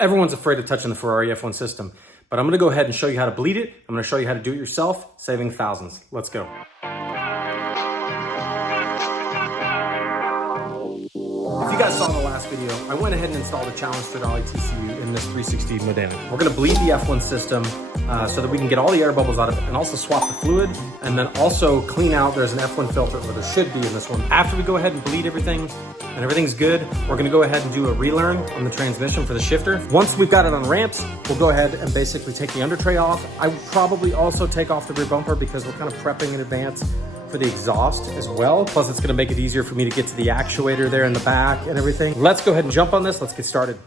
Everyone's afraid of touching the Ferrari F1 system, but I'm gonna go ahead and show you how to bleed it. I'm gonna show you how to do it yourself, saving thousands. Let's go. If you guys saw the last video, I went ahead and installed a challenge Stradale TCU in this 360 Modena. We're gonna bleed the F1 system so that we can get all the air bubbles out of it and also swap the fluid and then also clean out, there's an F1 filter, or there should be in this one. After we go ahead and bleed everything and everything's good, we're gonna go ahead and do a relearn on the transmission for the shifter. Once we've got it on ramps, we'll go ahead and basically take the under tray off. I would probably also take off the rear bumper because we're kind of prepping in advance for the exhaust as well. Plus it's gonna make it easier for me to get to the actuator there in the back and everything. Let's go ahead and jump on this. Let's get started.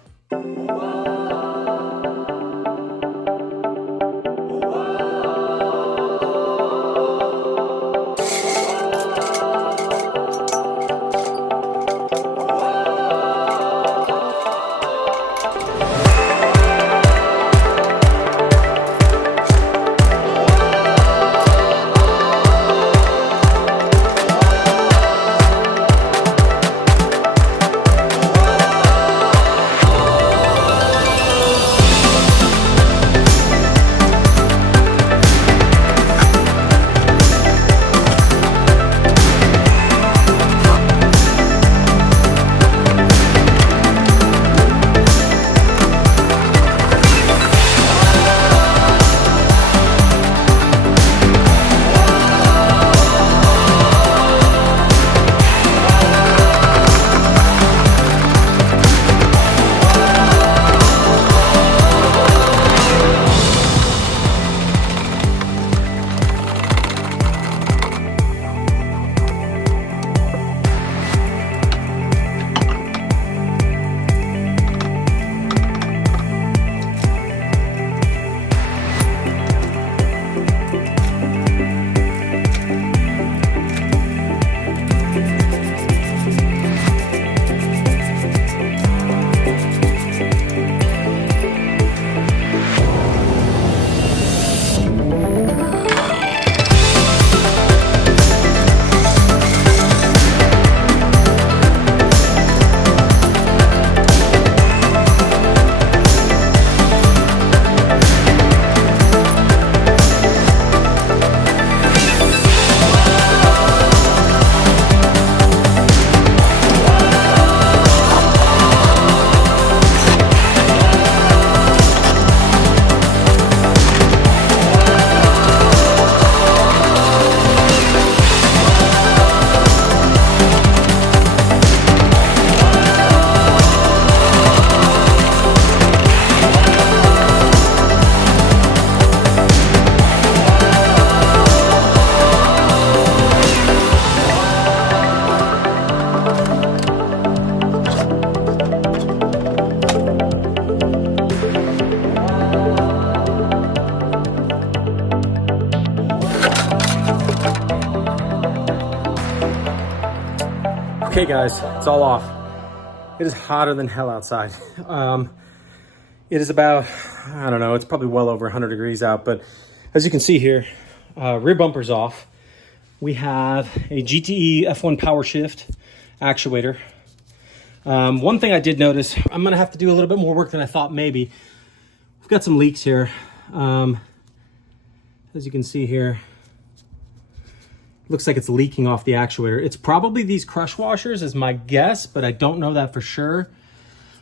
Okay guys, it's all off. It is hotter than hell outside. It is about, I don't know, it's probably well over 100 degrees out, but as you can see here, rear bumper's off. We have a GTE F1 power shift actuator. One thing I did notice, I'm gonna have to do a little bit more work than I thought maybe. We've got some leaks here. As you can see here, looks like it's leaking off the actuator. It's probably these crush washers is my guess, but I don't know that for sure.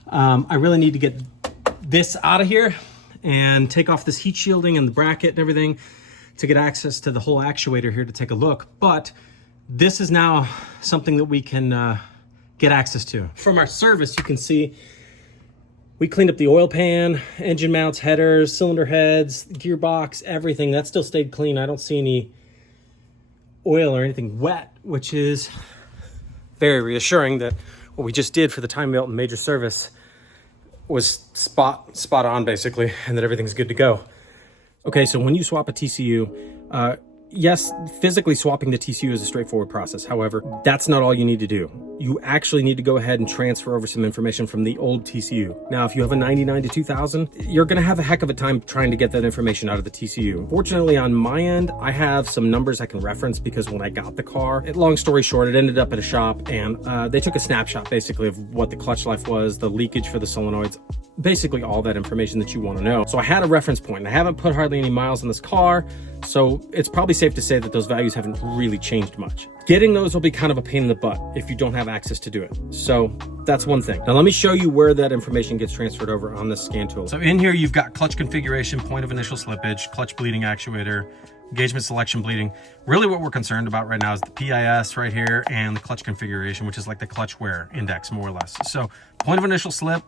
I really need to get this out of here and take off this heat shielding and the bracket and everything to get access to the whole actuator here to take a look. But this is now something that we can get access to. From our service, you can see we cleaned up the oil pan, engine mounts, headers, cylinder heads, gearbox, everything. That still stayed clean. I don't see any oil or anything wet, which is very reassuring that what we just did for the time belt and major service was spot on basically, and that everything's good to go. Okay, so when you swap a TCU, yes, physically swapping the TCU is a straightforward process. However, that's not all you need to do. You actually need to go ahead and transfer over some information from the old TCU. Now, if you have a 99 to 2000, you're gonna have a heck of a time trying to get that information out of the TCU. Fortunately, on my end, I have some numbers I can reference because when I got the car, long story short, it ended up at a shop and they took a snapshot basically of what the clutch life was, the leakage for the solenoids, basically all that information that you want to know. So I had a reference point, and I haven't put hardly any miles on this car, so it's probably safe to say that those values haven't really changed much. Getting those will be kind of a pain in the butt if you don't have access to do it. So that's one thing. Now let me show you where that information gets transferred over on this scan tool. So in here, you've got clutch configuration, point of initial slippage, clutch bleeding actuator, engagement selection bleeding. Really what we're concerned about right now is the PIS right here and the clutch configuration, which is like the clutch wear index, more or less. So point of initial slip,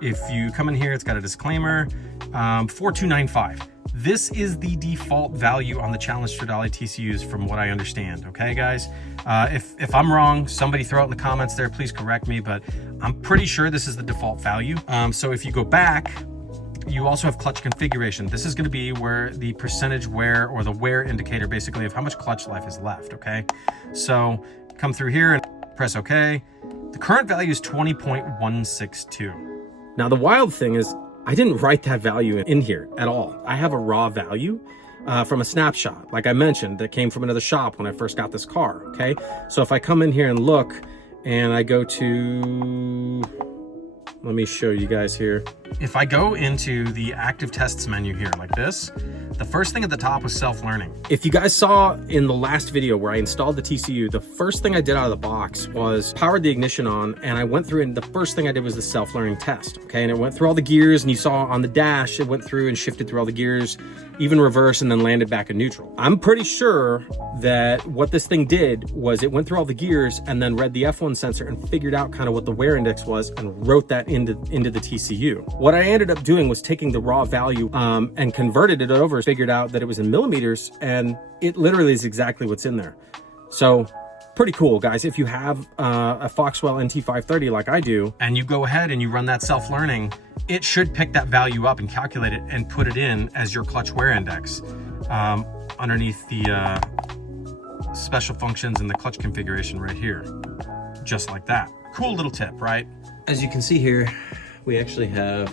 if you come in here, it's got a disclaimer, 4295. This is the default value on the Challenge Stradale TCUs from what I understand, okay guys? If I'm wrong, somebody throw it in the comments there, please correct me, but I'm pretty sure this is the default value. So if you go back, you also have clutch configuration. This is gonna be where the percentage wear, or the wear indicator basically of how much clutch life is left, okay? So come through here and press okay. The current value is 20.162. Now the wild thing is, I didn't write that value in here at all. I have a raw value from a snapshot, like I mentioned, that came from another shop when I first got this car, okay? So if I come in here and look, and I go to, let me show you guys here. If I go into the active tests menu here like this, the first thing at the top was self-learning. If you guys saw in the last video where I installed the TCU, the first thing I did out of the box was powered the ignition on, and I went through, and the first thing I did was the self-learning test, okay? And it went through all the gears, and you saw on the dash, it went through and shifted through all the gears, even reverse, and then landed back in neutral. I'm pretty sure that what this thing did was it went through all the gears and then read the F1 sensor and figured out kind of what the wear index was and wrote that into the TCU. What I ended up doing was taking the raw value and converted it over, figured out that it was in millimeters, and it literally is exactly what's in there. So pretty cool, guys. If you have a Foxwell NT530 like I do, and you go ahead and you run that self-learning, it should pick that value up and calculate it and put it in as your clutch wear index underneath the special functions and the clutch configuration right here, just like that. Cool little tip, right? As you can see here, we actually have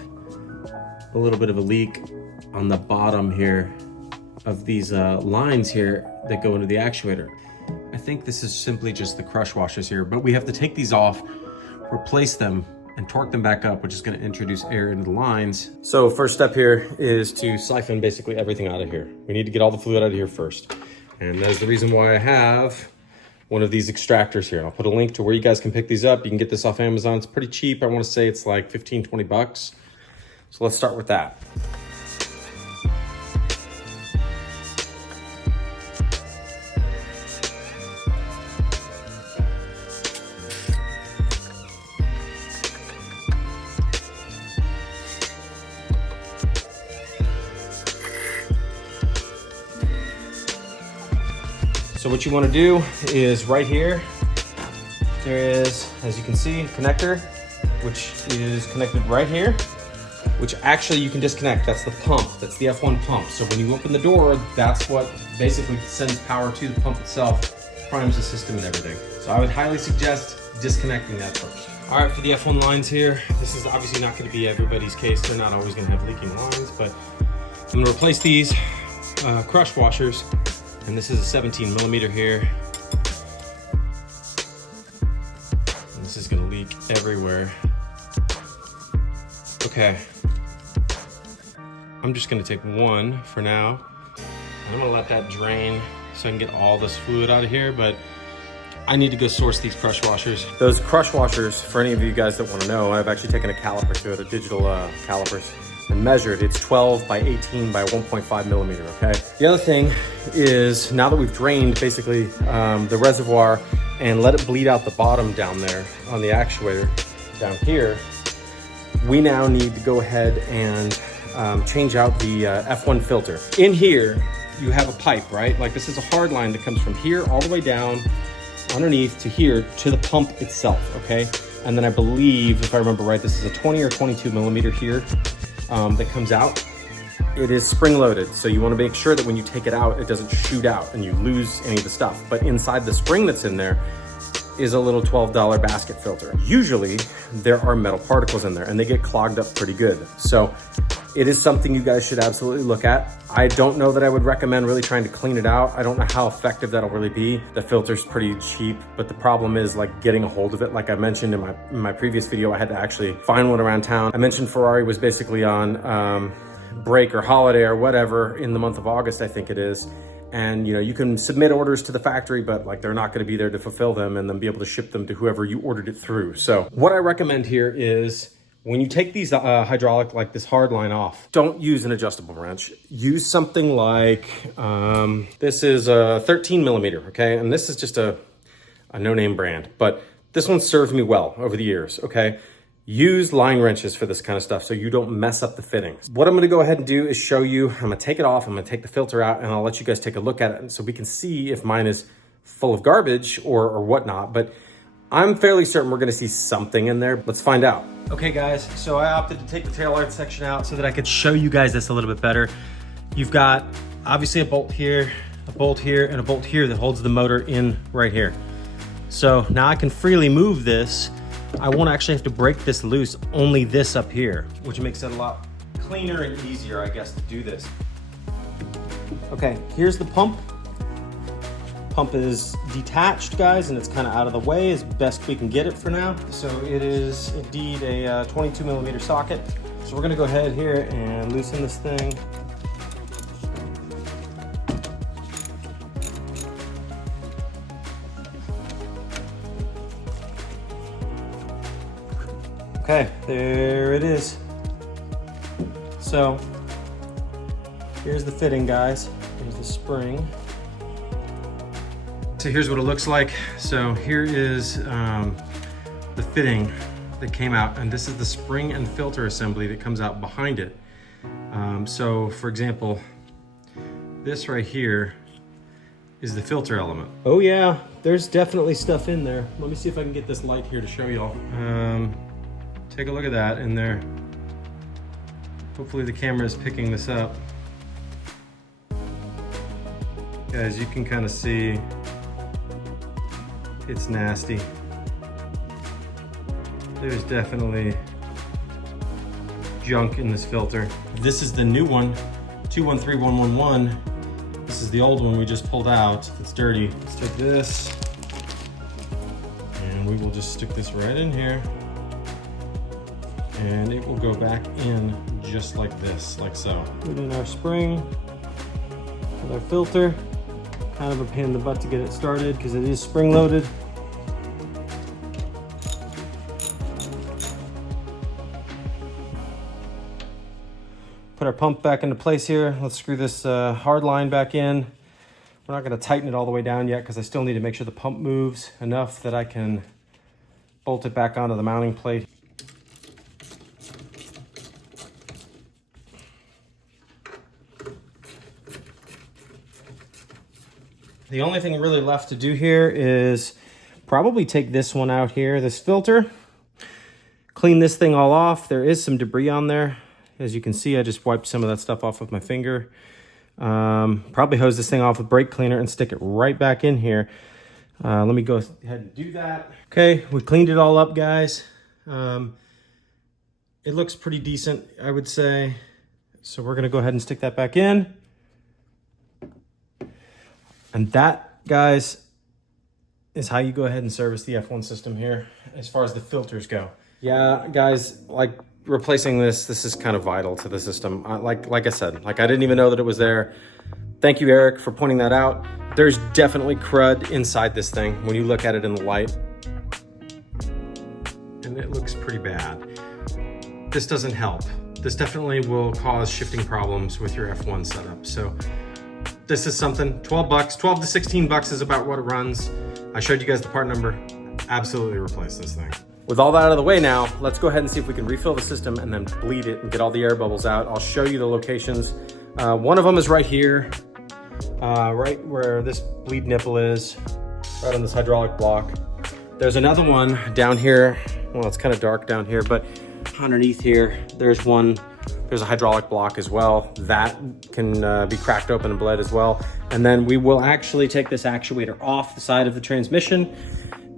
a little bit of a leak on the bottom here of these lines here that go into the actuator. I think this is simply just the crush washers here, but we have to take these off, replace them, and torque them back up, which is going to introduce air into the lines. So first step here is to siphon basically everything out of here. We need to get all the fluid out of here first. And that is the reason why I have one of these extractors here. I'll put a link to where you guys can pick these up. You can get this off Amazon. It's pretty cheap. I want to say it's like 15, 20 bucks. So let's start with that. So what you want to do is right here, there is, as you can see, a connector, which is connected right here, which actually you can disconnect. That's the pump, that's the F1 pump. So when you open the door, that's what basically sends power to the pump itself, primes the system and everything. So I would highly suggest disconnecting that first. All right, for the F1 lines here, this is obviously not going to be everybody's case. They're not always going to have leaking lines, but I'm going to replace these crush washers. And this is a 17 millimeter here. And this is gonna leak everywhere. Okay. I'm just gonna take one for now. I'm gonna let that drain so I can get all this fluid out of here, but I need to go source these crush washers. Those crush washers, for any of you guys that wanna know, I've actually taken a caliper to it, a digital calipers, and measured. It's 12 by 18 by 1.5 millimeter, okay? The other thing is, now that we've drained basically the reservoir and let it bleed out the bottom down there on the actuator down here, we now need to go ahead and change out the F1 filter. In here, you have a pipe, right? Like this is a hard line that comes from here all the way down underneath to here to the pump itself, okay? And then I believe, if I remember right, this is a 20 or 22 millimeter here that comes out. It is spring loaded, so you want to make sure that when you take it out, it doesn't shoot out and you lose any of the stuff. But inside the spring that's in there, is a little $12 basket filter. Usually there are metal particles in there and they get clogged up pretty good. So it is something you guys should absolutely look at. I don't know that I would recommend really trying to clean it out. I don't know how effective that'll really be. The filter's pretty cheap, but the problem is like getting a hold of it. Like I mentioned in my previous video, I had to actually find one around town. I mentioned Ferrari was basically on break or holiday or whatever in the month of August, I think it is. And you can submit orders to the factory, but like they're not going to be there to fulfill them and then be able to ship them to whoever you ordered it through. So what I recommend here is when you take these hydraulic, like this hard line off, don't use an adjustable wrench. Use something like, this is a 13 millimeter, okay? And this is just a no-name brand, but this one served me well over the years, okay? Use line wrenches for this kind of stuff so you don't mess up the fittings. What I'm gonna go ahead and do is show you, I'm gonna take it off, I'm gonna take the filter out, and I'll let you guys take a look at it so we can see if mine is full of garbage or whatnot, but I'm fairly certain we're gonna see something in there. Let's find out. Okay guys, so I opted to take the tail light section out so that I could show you guys this a little bit better. You've got obviously a bolt here, and a bolt here that holds the motor in right here. So now I can freely move this. I won't actually have to break this loose, only this up here, which makes it a lot cleaner and easier, I guess, to do this. Okay, here's the pump. Pump is detached, guys, and it's kind of out of the way as best we can get it for now. So it is indeed a 22 millimeter socket. So we're gonna go ahead here and loosen this thing. Okay, there it is. So here's the fitting, guys. Here's the spring. So here's what it looks like. So here is the fitting that came out, and this is the spring and filter assembly that comes out behind it. So for example, this right here is the filter element. Oh yeah, there's definitely stuff in there. Let me see if I can get this light here to show y'all. Take a look at that in there. Hopefully the camera is picking this up. Guys, you can kind of see it's nasty. There's definitely junk in this filter. This is the new one, 213111. This is the old one we just pulled out. It's dirty. Let's take this and we will just stick this right in here. And it will go back in just like this, like so. Put in our spring with our filter. Kind of a pain in the butt to get it started because it is spring loaded. Put our pump back into place here. Let's screw this hard line back in. We're not gonna tighten it all the way down yet because I still need to make sure the pump moves enough that I can bolt it back onto the mounting plate. The only thing really left to do here is probably take this one out here, this filter, clean this thing all off. There is some debris on there. As you can see, I just wiped some of that stuff off with my finger. Probably hose this thing off with brake cleaner and stick it right back in here. Let me go ahead and do that. Okay, we cleaned it all up, guys. It looks pretty decent, I would say. So we're gonna go ahead and stick that back in. And that, guys, is how you go ahead and service the F1 system here as far as the filters go. Yeah, guys, like replacing this is kind of vital to the system. Like I said, like I didn't even know that it was there. Thank you, Eric, for pointing that out. There's definitely crud inside this thing when you look at it in the light. And it looks pretty bad. This doesn't help. This definitely will cause shifting problems with your F1 setup. So this is something, 12 bucks, 12 to 16 bucks is about what it runs. I showed you guys the part number. Absolutely replace this thing. With all that out of the way now, let's go ahead and see if we can refill the system and then bleed it and get all the air bubbles out. I'll show you the locations. One of them is right here, right where this bleed nipple is, right on this hydraulic block. There's another one down here. Well, it's kind of dark down here, but underneath here, there's one. There's a hydraulic block as well. That can be cracked open and bled as well. And then we will actually take this actuator off the side of the transmission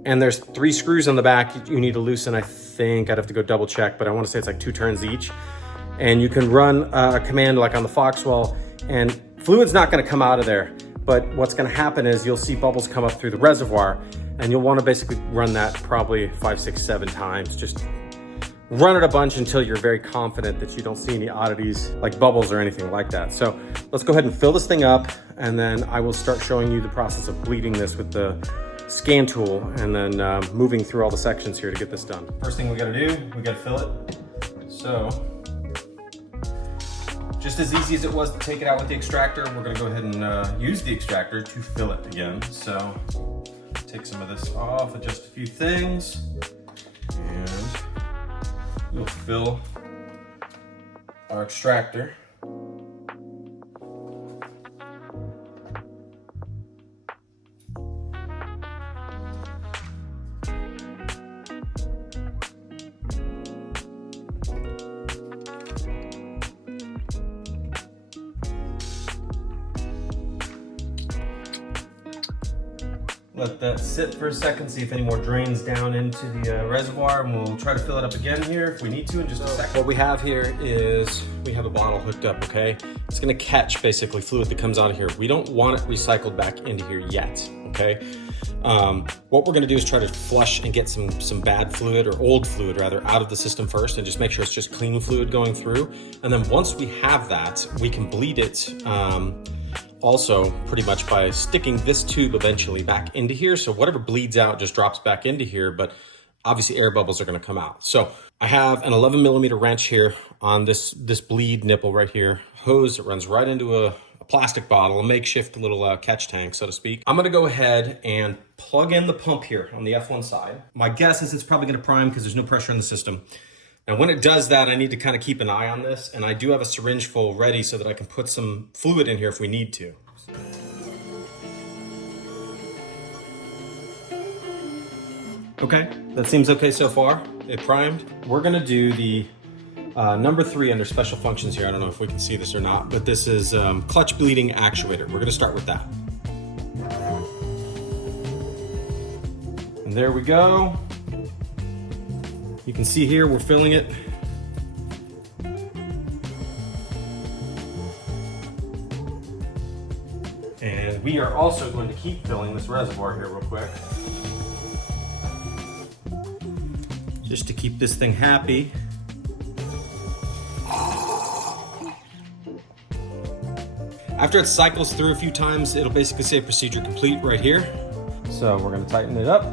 And there's 3 screws on the back you need to loosen. I think I'd have to go double check, but I want to say it's like 2 turns each. And you can run a command like on the Foxwell, and fluid's not going to come out of there. But what's going to happen is you'll see bubbles come up through the reservoir, and you'll want to basically run that probably 5, 6, 7 times. Just run it a bunch until you're very confident that you don't see any oddities like bubbles or anything like that. So let's go ahead and fill this thing up, and then I will start showing you the process of bleeding this with the scan tool, and then moving through all the sections here to get this done. First thing we got to do, we got to fill it. So just as easy as it was to take it out with the extractor, we're going to go ahead and use the extractor to fill it again. So take some of this off, adjust a few things, and we'll fill our extractor. Let that sit for a second, see if any more drains down into the reservoir, and we'll try to fill it up again here if we need to in just a second. What we have here is we have a bottle hooked up, okay? It's gonna catch basically fluid that comes out of here. We don't want it recycled back into here yet, okay? What we're gonna do is try to flush and get some bad fluid, or old fluid rather, out of the system first, and just make sure it's just clean fluid going through. And then once we have that, we can bleed it also pretty much by sticking this tube eventually back into here. So whatever bleeds out just drops back into here, but obviously air bubbles are gonna come out. So I have an 11mm wrench here on this bleed nipple right here. Hose that runs right into a plastic bottle, a makeshift little catch tank, so to speak. I'm gonna go ahead and plug in the pump here on the F1 side. My guess is it's probably gonna prime because there's no pressure in the system. And when it does that, I need to kind of keep an eye on this, and I do have a syringe full ready so that I can put some fluid in here if we need to. Okay, that seems okay so far. It primed. We're gonna do the number 3 under special functions here. I don't know if we can see this or not, but this is clutch bleeding actuator. We're gonna start with that. And there we go. You can see here, we're filling it. And we are also going to keep filling this reservoir here real quick. Just to keep this thing happy. After it cycles through a few times, it'll basically say procedure complete right here. So we're gonna tighten it up.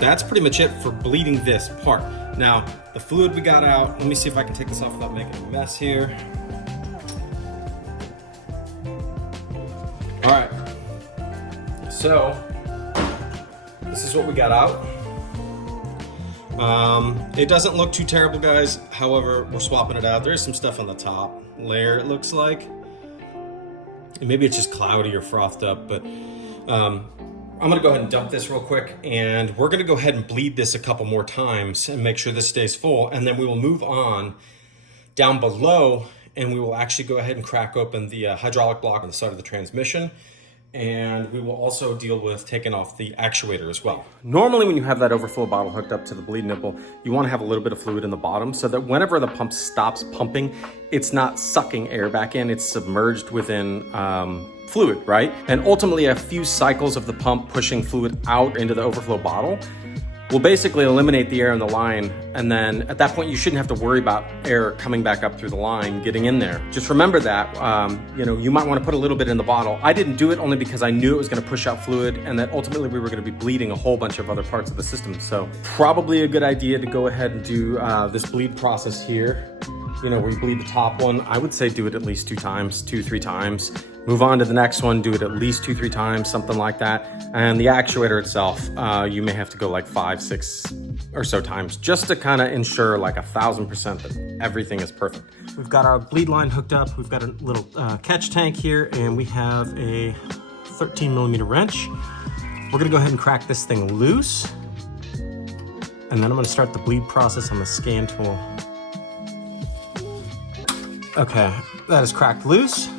That's pretty much it for bleeding this part. Now, the fluid we got out, let me see if I can take this off without making a mess here. All right, so this is what we got out. It doesn't look too terrible, guys. However, we're swapping it out. There is some stuff on the top layer, it looks like. And maybe it's just cloudy or frothed up, but I'm gonna go ahead and dump this real quick, and we're gonna go ahead and bleed this a couple more times and make sure this stays full, and then we will move on down below, and we will actually go ahead and crack open the hydraulic block on the side of the transmission, and we will also deal with taking off the actuator as well. Normally when you have that overflow bottle hooked up to the bleed nipple, you want to have a little bit of fluid in the bottom so that whenever the pump stops pumping, it's not sucking air back in, it's submerged within fluid, right? And ultimately a few cycles of the pump pushing fluid out into the overflow bottle will basically eliminate the air in the line, and then at that point you shouldn't have to worry about air coming back up through the line getting in there. Just remember that you might want to put a little bit in the bottle. I didn't do it only because I knew it was going to push out fluid, and that ultimately we were going to be bleeding a whole bunch of other parts of the system. So probably a good idea to go ahead and do this bleed process here, where you bleed the top one. I would say do it at least 2 times, 2-3 times. Move on to the next one, do it at least 2-3 times, something like that. And the actuator itself, you may have to go like 5-6 or so times just to kind of ensure like 1000% that everything is perfect. We've got our bleed line hooked up. We've got a little catch tank here, and we have a 13mm wrench. We're gonna go ahead and crack this thing loose. And then I'm gonna start the bleed process on the scan tool. Okay, that is cracked loose.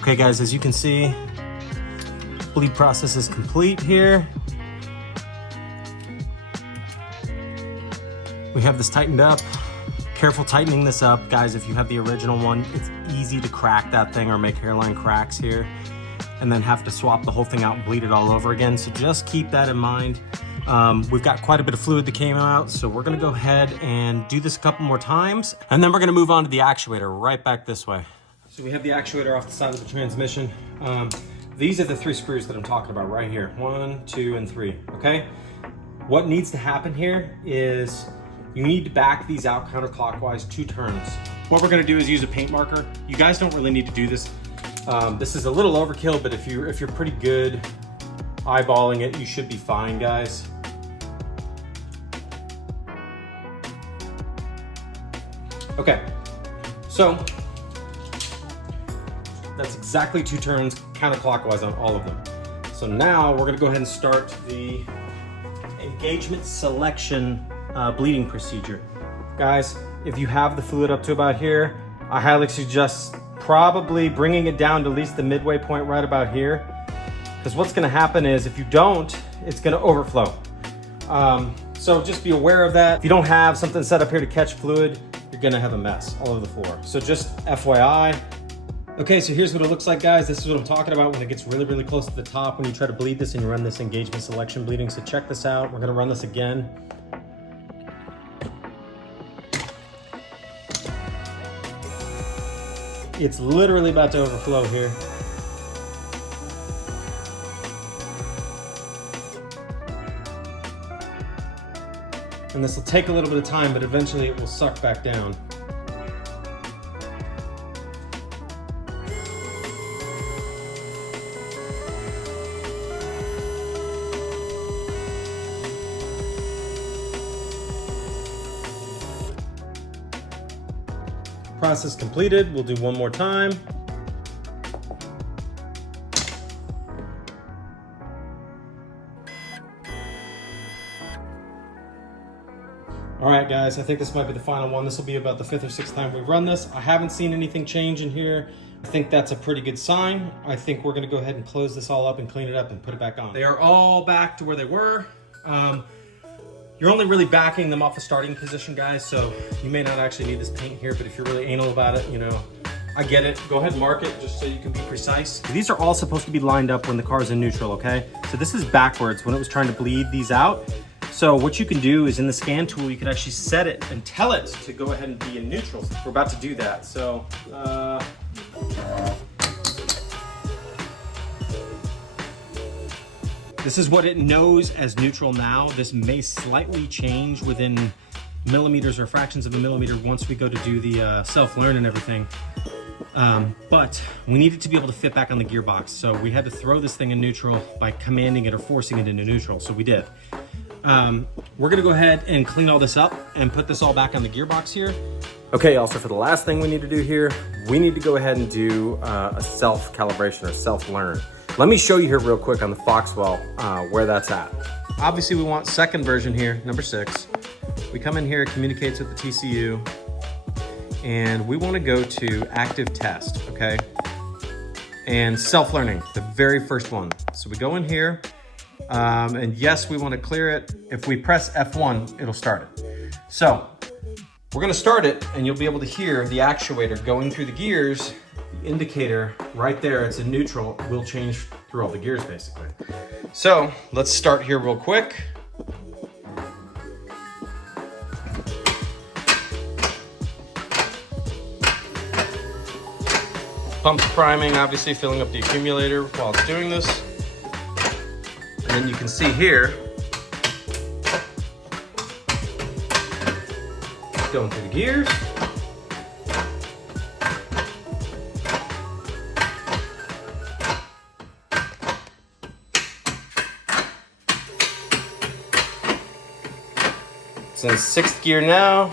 Okay guys, as you can see, bleed process is complete here. We have this tightened up. Careful tightening this up, guys. If you have the original one, it's easy to crack that thing or make hairline cracks here and then have to swap the whole thing out and bleed it all over again. So just keep that in mind. We've got quite a bit of fluid that came out, so we're gonna go ahead and do this a couple more times, and then we're gonna move on to the actuator right back this way. So we have the actuator off the side of the transmission. These are the 3 screws that I'm talking about right here. 1, 2, and 3, okay? What needs to happen here is you need to back these out counterclockwise 2 turns. What we're gonna do is use a paint marker. You guys don't really need to do this. This is a little overkill, but if you're pretty good eyeballing it, you should be fine, guys. Okay, so that's exactly 2 turns counterclockwise on all of them. So now we're gonna go ahead and start the engagement selection bleeding procedure. Guys, if you have the fluid up to about here, I highly suggest probably bringing it down to at least the midway point right about here. Because what's gonna happen is if you don't, it's gonna overflow. So just be aware of that. If you don't have something set up here to catch fluid, you're gonna have a mess all over the floor. So just FYI. Okay, so here's what it looks like, guys. This is what I'm talking about when it gets really, really close to the top when you try to bleed this and you run this engagement selection bleeding. So check this out. We're gonna run this again. It's literally about to overflow here. And this will take a little bit of time, but eventually it will suck back down. Process completed. We'll do one more time. All right, guys, I think this might be the final one. This will be about the 5th or 6th time we've run this. I haven't seen anything change in here. I think that's a pretty good sign. I think we're gonna go ahead and close this all up and clean it up and put it back on. They are all back to where they were. You're only really backing them off a starting position, guys, so you may not actually need this paint here, but if you're really anal about it, you know, I get it. Go ahead and mark it just so you can be precise. These are all supposed to be lined up when the car's in neutral, okay? So this is backwards when it was trying to bleed these out. So what you can do is in the scan tool, you can actually set it and tell it to go ahead and be in neutral. We're about to do that. So, this is what it knows as neutral now. This may slightly change within millimeters or fractions of a millimeter once we go to do the self-learn and everything. But we needed to be able to fit back on the gearbox. So we had to throw this thing in neutral by commanding it or forcing it into neutral. So we did. We're gonna go ahead and clean all this up and put this all back on the gearbox here. Okay, also for the last thing we need to do here, we need to go ahead and do a self-calibration or self-learn. Let me show you here real quick on the Foxwell where that's at. Obviously we want second version here, number 6. We come in here, it communicates with the TCU, and we wanna go to active test, okay? And self-learning, the very first one. So we go in here, and yes, we wanna clear it. If we press F1, it'll start it. So we're gonna start it, and you'll be able to hear the actuator going through the gears. The indicator right there, it's in neutral, will change through all the gears basically. So let's start here real quick. Pumps priming, obviously filling up the accumulator while it's doing this. And then you can see here, going through the gears. It's in 6th gear now.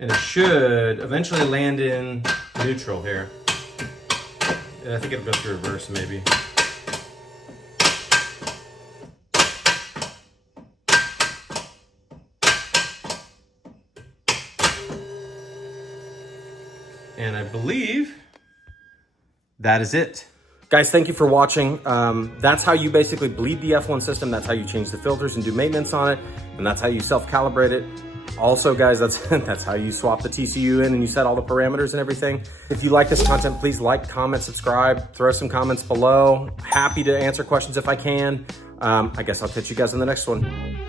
And it should eventually land in neutral here. I think it'll go through reverse maybe. And I believe that is it. Guys, thank you for watching. That's how you basically bleed the F1 system. That's how you change the filters and do maintenance on it. And that's how you self-calibrate it. Also, guys, that's how you swap the TCU in and you set all the parameters and everything. If you like this content, please like, comment, subscribe, throw some comments below. Happy to answer questions if I can. I guess I'll catch you guys in the next one.